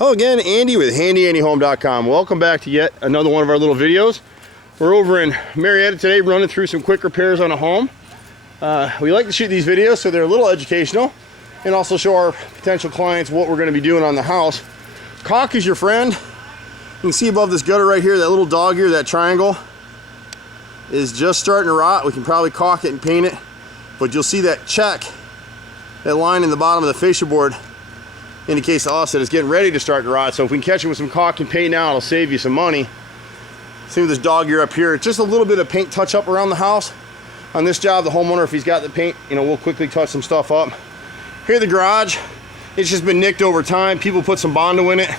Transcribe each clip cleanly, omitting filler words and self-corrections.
Hello again, Andy with HandyANDYHome.com. Welcome back to yet another one of our little videos. We're over in Marietta today running through some quick repairs on a home. We like to shoot these videos so they're a little educational and also show our potential clients what we're going to be doing on the house. Caulk is your friend. You can see above this gutter right here, that little dog here, that triangle is just starting to rot. We can probably caulk it and paint it, but you'll see that check, that line in the bottom of the fascia board indicates to us that it's getting ready to start to rot. So if we can catch it with some caulk and paint now, it'll save you some money. See with this dog ear up here, just a little bit of paint touch up around the house. On this job, the homeowner, if he's got the paint, we'll quickly touch some stuff up. Here the garage, it's just been nicked over time. People put some bondo in it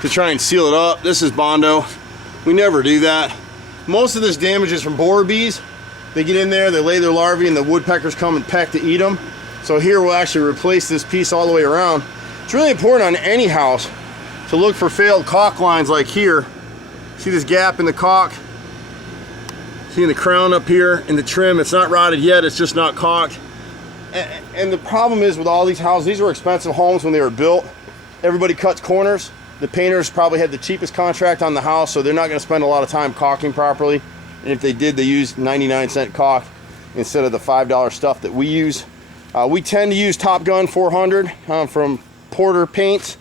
to try and seal it up. This is bondo. We never do that. Most of this damage is from borer bees. They get in there, they lay their larvae, and the woodpeckers come and peck to eat them. So here we'll actually replace this piece all the way around. It's really important on any house to look for failed caulk lines like here. See this gap in the caulk? See in the crown up here in the trim, it's not rotted yet, it's just not caulked. And the problem is with all these houses, these were expensive homes when they were built. Everybody cuts corners. The painters probably had the cheapest contract on the house, so they're not going to spend a lot of time caulking properly. And if they did, they use 99-cent caulk instead of the $5 stuff that we use. We tend to use Top Gun 400 from Porter Paints.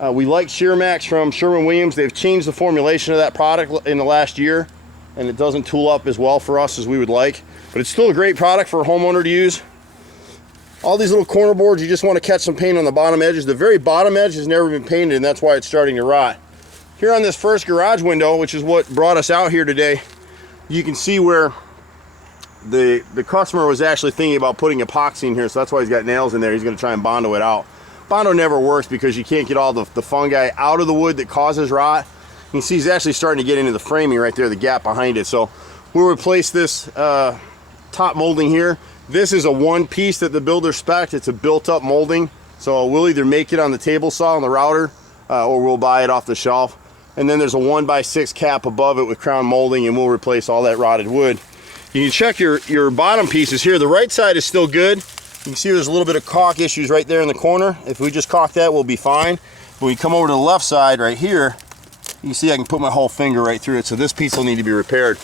We like Sheer Max from Sherwin-Williams. They've changed the formulation of that product in the last year, and it doesn't tool up as well for us as we would like. But it's still a great product for a homeowner to use. All these little corner boards, you just want to catch some paint on the bottom edges. The very bottom edge has never been painted, and that's why it's starting to rot. Here on this first garage window, which is what brought us out here today, you can see where the customer was actually thinking about putting epoxy in here, so that's why he's got nails in there. He's going to try and bondo it out. Bondo never works because you can't get all the fungi out of the wood that causes rot. You can see he's actually starting to get into the framing right there, the gap behind it. So we'll replace this top molding here. This is a one piece that the builder spec'd. It's a built-up molding, so we'll either make it on the table saw on the router or we'll buy it off the shelf. And then there's a 1x6 cap above it with crown molding, and we'll replace all that rotted wood. You can check your bottom pieces here. The right side is still good. You can see there's a little bit of caulk issues right there in the corner. If we just caulk that, we'll be fine. When we come over to the left side right here, you can see I can put my whole finger right through it, so this piece will need to be repaired.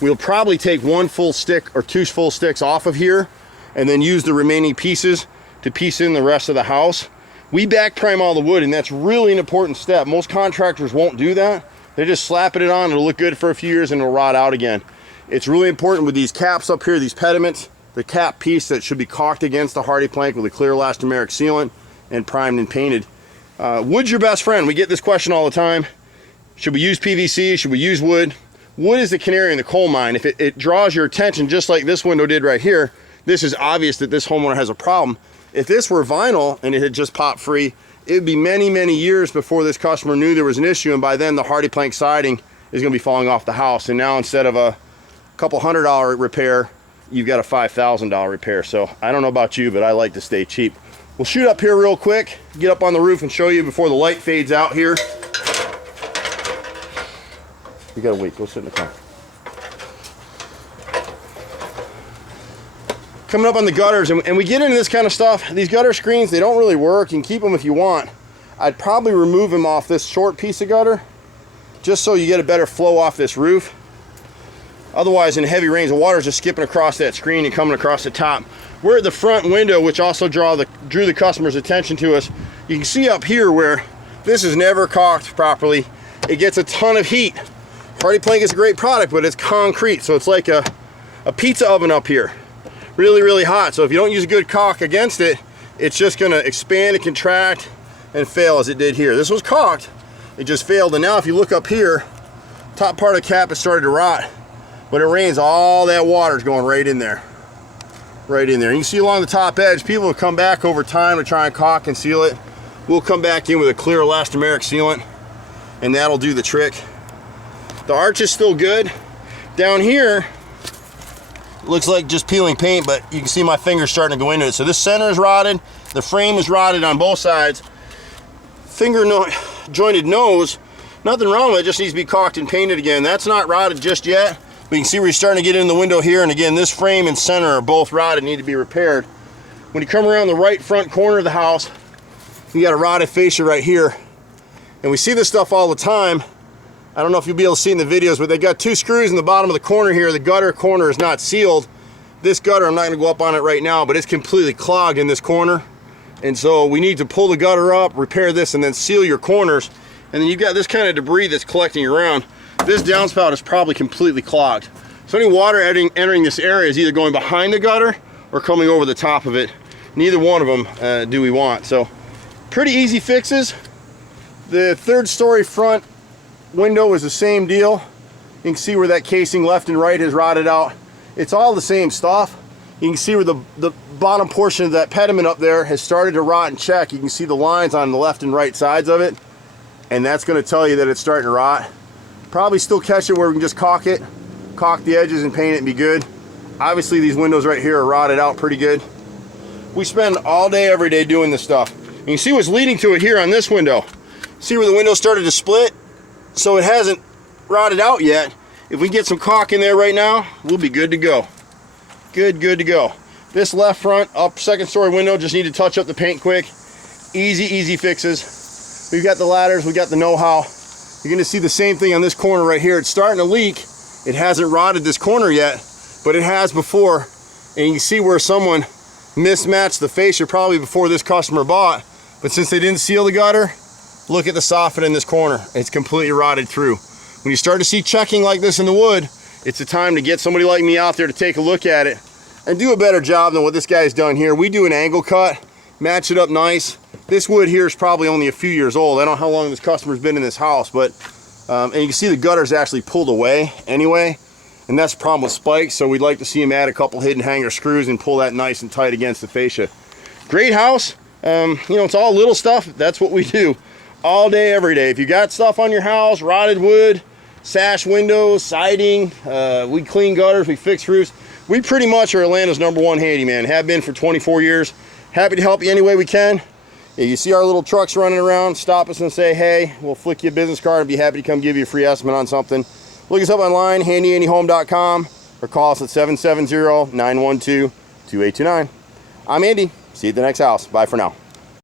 We'll probably take one full stick or two full sticks off of here and then use the remaining pieces to piece in the rest of the house. We back prime all the wood, and that's really an important step. Most contractors won't do that. They're just slapping it on, it'll look good for a few years and it'll rot out again. It's really important with these caps up here, these pediments, the cap piece that should be caulked against the hardy plank with a clear elastomeric sealant and primed and painted. Wood's your best friend. We get this question all the time. Should we use PVC? Should we use wood? Wood is the canary in the coal mine. If it draws your attention, just like this window did right here, this is obvious that this homeowner has a problem. If this were vinyl and it had just popped free, it would be many, many years before this customer knew there was an issue, and by then the hardy plank siding is going to be falling off the house. And now instead of a couple $100 repair, you've got a $5,000 repair. So I don't know about you, but I like to stay cheap. We'll shoot up here real quick, get up on the roof and show you before the light fades out here. You gotta wait, go sit in the car. Coming up on the gutters, and we get into this kind of stuff. These gutter screens, they don't really work. You can keep them if you want. I'd probably remove them off this short piece of gutter just so you get a better flow off this roof. Otherwise, in heavy rains, the water's just skipping across that screen and coming across the top. We're at the front window, which also drew the customer's attention to us. You can see up here where this is never caulked properly. It gets a ton of heat. Hardy plank is a great product, but it's concrete, so it's like a pizza oven up here. Really, really hot. So if you don't use a good caulk against it, it's just gonna expand and contract and fail as it did here. This was caulked, it just failed. And now if you look up here, top part of the cap has started to rot. When it rains, all that water is going right in there. Right in there. You can see along the top edge, people will come back over time to try and caulk and seal it. We'll come back in with a clear elastomeric sealant, and that'll do the trick. The arch is still good. Down here, looks like just peeling paint, but you can see my fingers starting to go into it. So this center is rotted, the frame is rotted on both sides. Jointed nose, nothing wrong with it, just needs to be caulked and painted again. That's not rotted just yet. But you can see we're starting to get in the window here, and again, this frame and center are both rotted, need to be repaired. When you come around the right front corner of the house, you got a rotted fascia right here. And we see this stuff all the time. I don't know if you'll be able to see in the videos, but they got 2 screws in the bottom of the corner here. The gutter corner is not sealed. This gutter, I'm not going to go up on it right now, but it's completely clogged in this corner. And so we need to pull the gutter up, repair this, and then seal your corners. And then you've got this kind of debris that's collecting around. This downspout is probably completely clogged. So any water entering this area is either going behind the gutter or coming over the top of it. Neither one of them do we want. So pretty easy fixes. The 3rd story front window is the same deal. You can see where that casing left and right has rotted out. It's all the same stuff. You can see where the bottom portion of that pediment up there has started to rot and check. You can see the lines on the left and right sides of it, and that's going to tell you that it's starting to rot. Probably still catch it where we can just caulk the edges and paint it and be good. Obviously these windows right here are rotted out pretty good. We spend all day every day doing this stuff. You can see what's leading to it here on this window. See where the window started to split? So it hasn't rotted out yet. If we get some caulk in there right now, we'll be good to go. Good to go. This left front, up 2nd story window, just need to touch up the paint quick. Easy fixes. We've got the ladders, we got the know-how. You're gonna see the same thing on this corner right here. It's starting to leak. It hasn't rotted this corner yet, but it has before. And you can see where someone mismatched the fascia probably before this customer bought. But since they didn't seal the gutter, look at the soffit in this corner. It's completely rotted through. When you start to see checking like this in the wood, it's a time to get somebody like me out there to take a look at it and do a better job than what this guy's done here. We do an angle cut, match it up nice. This wood here is probably only a few years old. I don't know how long this customer's been in this house, but and you can see the gutter's actually pulled away anyway, and that's the problem with spikes. So we'd like to see him add a couple hidden hanger screws and pull that nice and tight against the fascia. Great house. You know, it's all little stuff. That's what we do all day, every day. If you got stuff on your house, rotted wood, sash windows, siding, we clean gutters, we fix roofs. We pretty much are Atlanta's #1 handyman. Have been for 24 years. Happy to help you any way we can. If you see our little trucks running around, stop us and say hey. We'll flick you a business card and be happy to come give you a free estimate on something. Look us up online, HandyANDYHome.com, or call us at 770-912-2829. I'm Andy. See you at the next house. Bye for now.